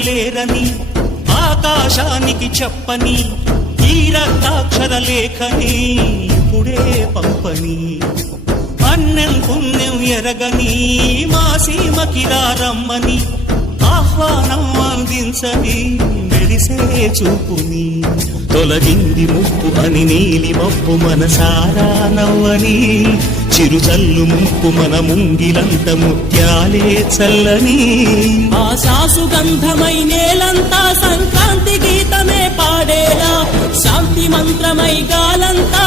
లేరని ఆకాశానికి చెప్పని ఈ రక్తాక్షర లేఖని ఇప్పుడే పంపని అన్నం పుణ్యం ఎరగని మా సీమకి రమ్మని ఆహ్వానం అందించని మెరిసే చూపుని తొలగింది ముప్పు అని నీలి మప్పు మనసారా నవ్వని చిరుచల్లు ముప్పు మన ముంగిలంత ముత్యాలే చల్లని ఆశాసు గంధమై నేలంతా సంక్రాంతి గీతమే పాడేలా శాంతి మంత్రమై గాలంతా